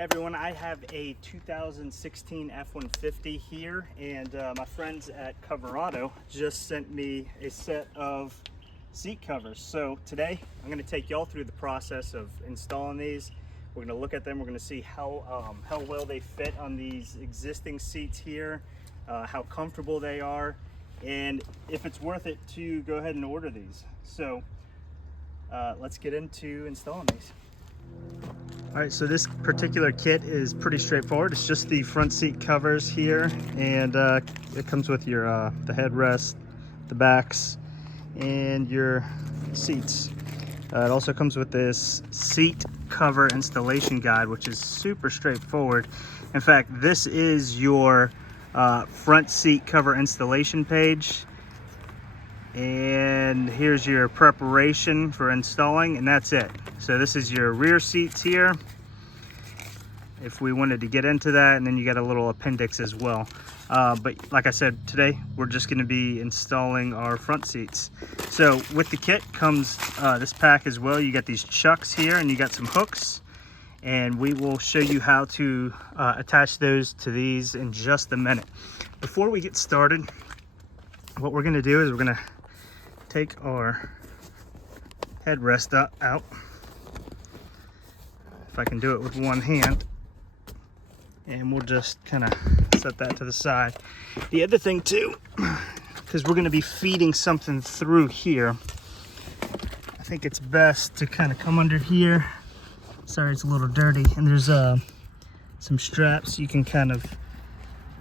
Hey everyone, I have a 2016 F-150 here, and my friends at Coverado just sent me a set of seat covers. So today I'm going to take y'all through the process of installing these. We're going to look at them. We're going to see how well they fit on these existing seats here, how comfortable they are, and if it's worth it to go ahead and order these. So let's get into installing these. All right, so this particular kit is pretty straightforward. It's just the front seat covers here, and it comes with your the headrest, the backs, and your seats. It also comes with this seat cover installation guide, which is super straightforward. In fact, this is your front seat cover installation page. And here's your preparation for installing, and that's it. So this is your rear seats here, if we wanted to get into that, and then you got a little appendix as well. But like I said, today we're just going to be installing our front seats. So with the kit comes this pack as well. You got these chucks here, and you got some hooks, and we will show you how to attach those to these in just a minute. Before we get started, what we're going to do is we're going to take our headrest out. If I can do it with one hand, and we'll just kind of set that to the side. The other thing too, because we're going to be feeding something through here, I think it's best to kind of come under here. Sorry, it's a little dirty, and there's some straps. You can kind of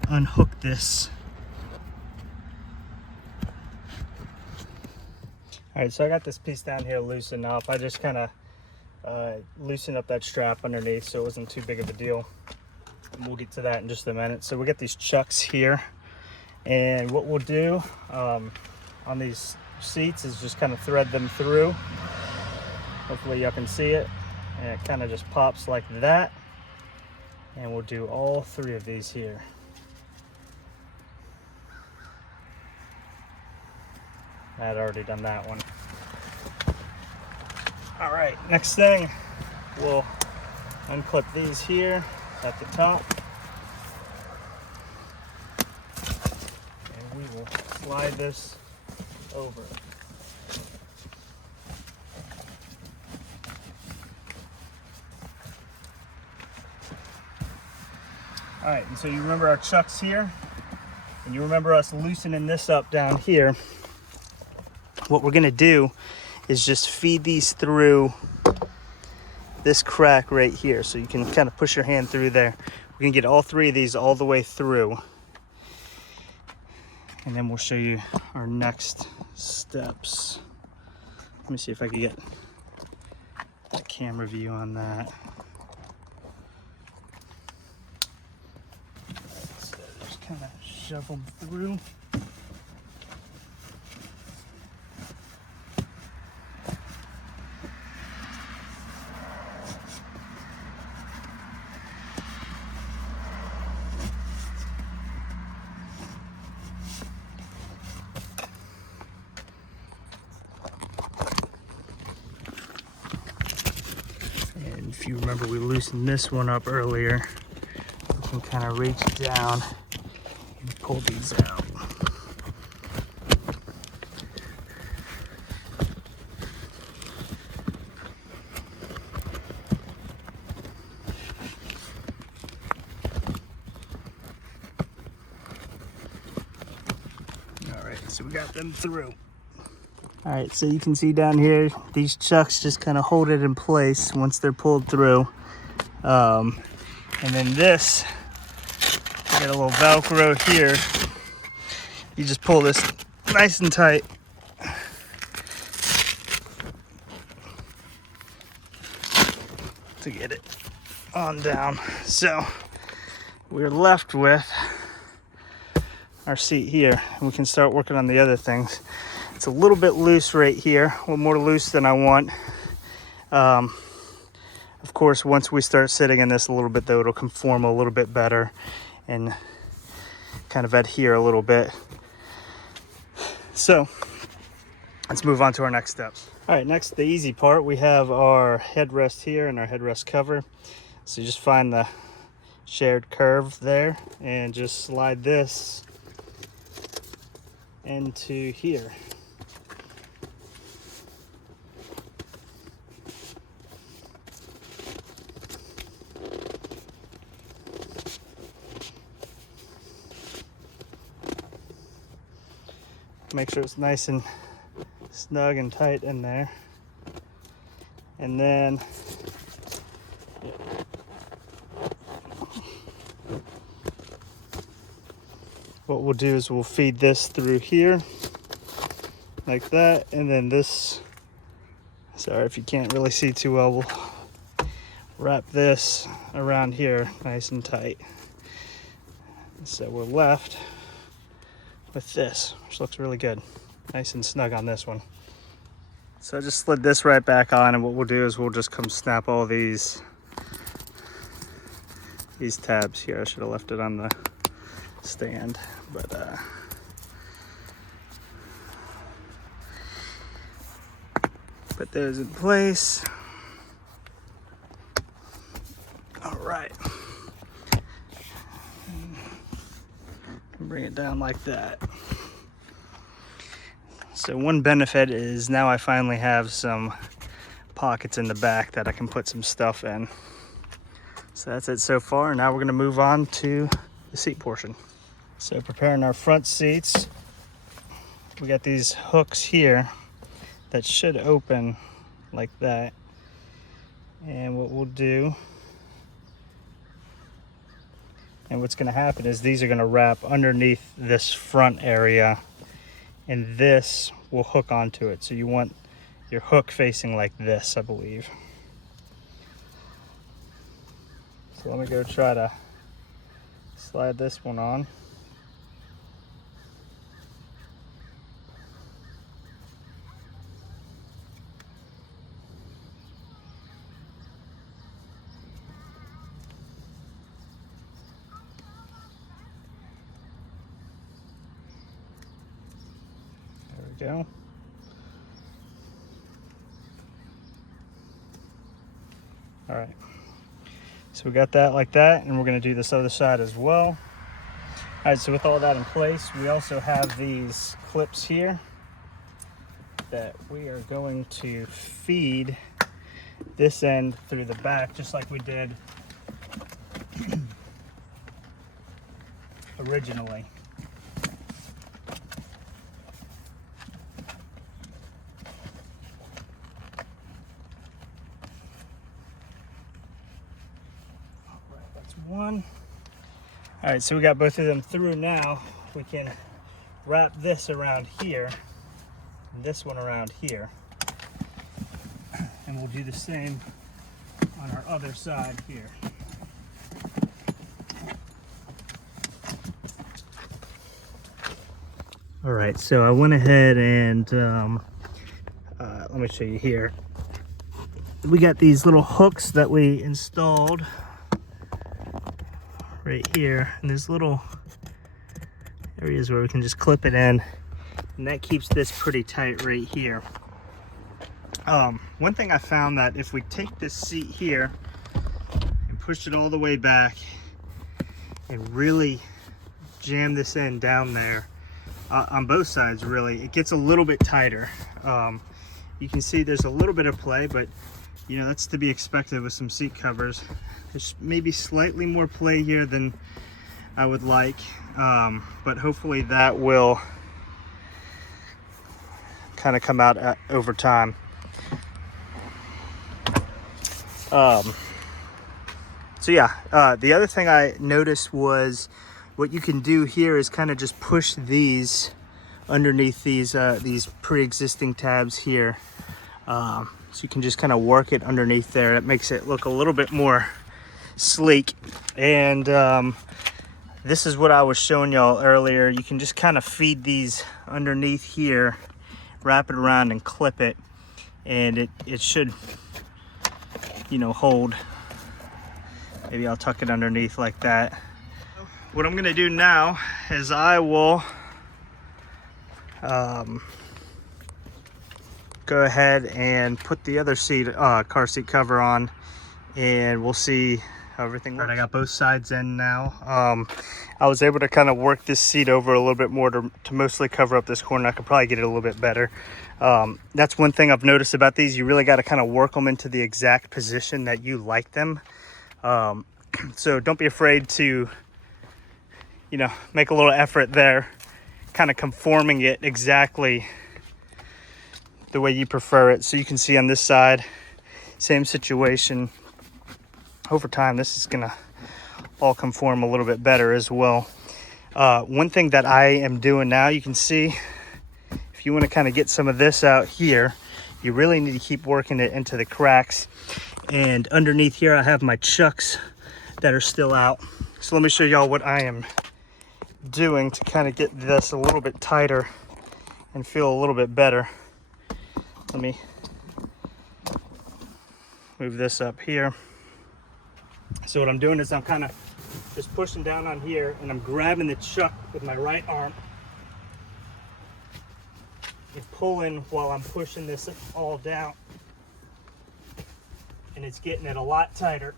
unhook this. All right, so I got this piece down here loosened up. I just kind of loosened up that strap underneath so it wasn't too big of a deal. And we'll get to that in just a minute. So we got these chucks here, and what we'll do on these seats is just kind of thread them through. Hopefully y'all can see it, and it kind of just pops like that. And we'll do all three of these here. I had already done that one. All right, next thing, we'll unclip these here at the top. And we will slide this over. All right, and so you remember our chucks here, and you remember us loosening this up down here. What we're gonna do is just feed these through this crack right here. So you can kind of push your hand through there. We're gonna get all three of these all the way through. And then we'll show you our next steps. Let me see if I can get a camera view on that. So just kind of shove them through. If you remember, we loosened this one up earlier. We can kind of reach down and pull these out. All right, so we got them through. All right, so you can see down here, these chucks just kind of hold it in place once they're pulled through. And then this, you got a little Velcro here. You just pull this nice and tight. To get it on down. So we're left with our seat here, and we can start working on the other things. It's a little bit loose right here, a little more loose than I want. Of course, once we start sitting in this a little bit, though, it'll conform a little bit better and kind of adhere a little bit. So let's move on to our next steps. All right, next, the easy part. We have our headrest here and our headrest cover. So you just find the shared curve there and just slide this into here. Make sure it's nice and snug and tight in there. And then what we'll do is we'll feed this through here like that, and then this, sorry if you can't really see too well, we'll wrap this around here nice and tight. So we're left with this, which looks really good. Nice and snug on this one. So I just slid this right back on, and what we'll do is we'll just come snap all these tabs here. I should have left it on the stand, but put those in place. All right. Bring it down like that. So one benefit is now I finally have some pockets in the back that I can put some stuff in. So that's it so far. Now we're gonna move on to the seat portion. So preparing our front seats, we got these hooks here that should open like that. And what we'll do, and what's gonna happen is these are gonna wrap underneath this front area, and this will hook onto it. So you want your hook facing like this, I believe. So let me go try to slide this one on. Go. All right, so we got that like that, and we're going to do this other side as well. All right, so with all that in place, we also have these clips here that we are going to feed this end through the back, just like we did originally. One. All right, so we got both of them through now. We can wrap this around here, and this one around here, and we'll do the same on our other side here. All right, so I went ahead and let me show you here. We got these little hooks that we installed right here, and there's little areas where we can just clip it in, and that keeps this pretty tight right here. One thing I found, that if we take this seat here and push it all the way back and really jam this in down there on both sides, really, it gets a little bit tighter. You can see there's a little bit of play, but you know, that's to be expected with some seat covers. There's maybe slightly more play here than I would like, but hopefully that will kind of come out over time. So yeah, the other thing I noticed was what you can do here is kind of just push these underneath these pre-existing tabs here. So you can just kind of work it underneath there. It makes it look a little bit more sleek. And this is what I was showing y'all earlier. You can just kind of feed these underneath here, wrap it around and clip it, and it should, you know, hold. Maybe I'll tuck it underneath like that. What I'm gonna do now is I will go ahead and put the other seat car seat cover on, and we'll see how everything looks. All right, I got both sides in now. I was able to kind of work this seat over a little bit more to mostly cover up this corner. I could probably get it a little bit better. That's one thing I've noticed about these. You really got to kind of work them into the exact position that you like them. So don't be afraid to, you know, make a little effort there, kind of conforming it exactly the way you prefer it. So you can see on this side, same situation. Over time, this is gonna all conform a little bit better as well. One thing that I am doing now, you can see, if you want to kind of get some of this out here, you really need to keep working it into the cracks. And underneath here, I have my chucks that are still out. So let me show y'all what I am doing to kind of get this a little bit tighter and feel a little bit better. Let me move this up here. So what I'm doing is I'm kind of just pushing down on here, and I'm grabbing the chuck with my right arm and pulling while I'm pushing this all down, and it's getting it a lot tighter.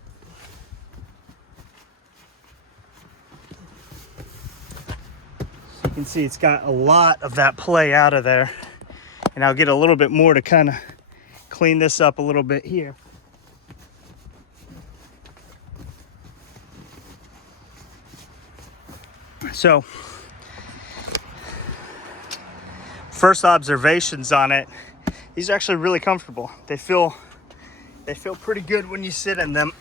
So you can see it's got a lot of that play out of there, and I'll get a little bit more to kind of clean this up a little bit here. So, first observations on it, these are actually really comfortable. They feel pretty good when you sit in them.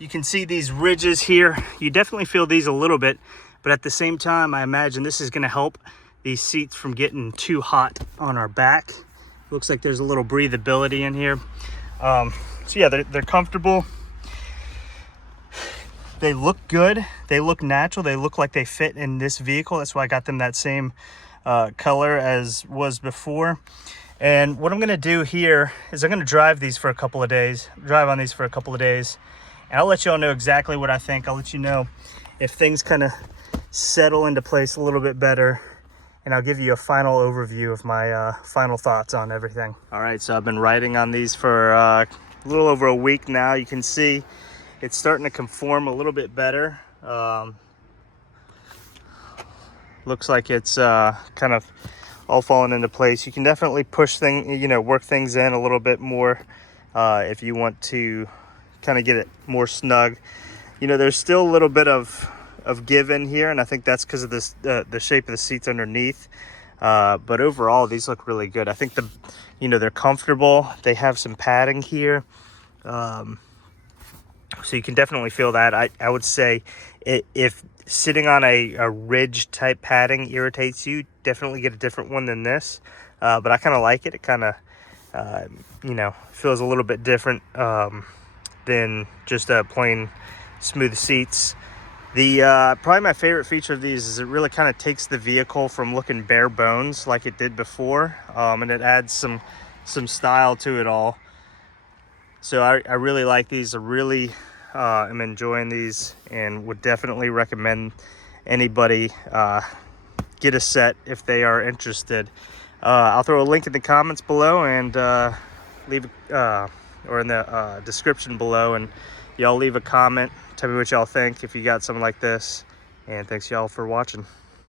You can see these ridges here. You definitely feel these a little bit, but at the same time, I imagine this is going to help these seats from getting too hot on our back. Looks like there's a little breathability in here. So yeah, they're comfortable. They look good. They look natural. They look like they fit in this vehicle. That's why I got them that same color as was before. And what I'm going to do here is I'm going to drive on these for a couple of days. And I'll let you all know exactly what I think. I'll let you know if things kind of settle into place a little bit better. And I'll give you a final overview of my final thoughts on everything. All right, so I've been riding on these for a little over a week now. You can see it's starting to conform a little bit better. Looks like it's kind of all falling into place. You can definitely push things, you know, work things in a little bit more if you want to kind of get it more snug. You know, there's still a little bit of give in here, and I think that's because of this the shape of the seats underneath. But overall, these look really good. I think they're comfortable. They have some padding here. So you can definitely feel that. I would say if sitting on a ridge type padding irritates you, definitely get a different one than this. But I kind of like it. It kind of, feels a little bit different than just plain smooth seats. Probably my favorite feature of these is it really kind of takes the vehicle from looking bare bones like it did before, and it adds some style to it all. So I really like these. I really am enjoying these and would definitely recommend anybody get a set if they are interested. I'll throw a link in the comments below and leave or in the description below, and y'all leave a comment. Tell me what y'all think if you got something like this. And thanks y'all for watching.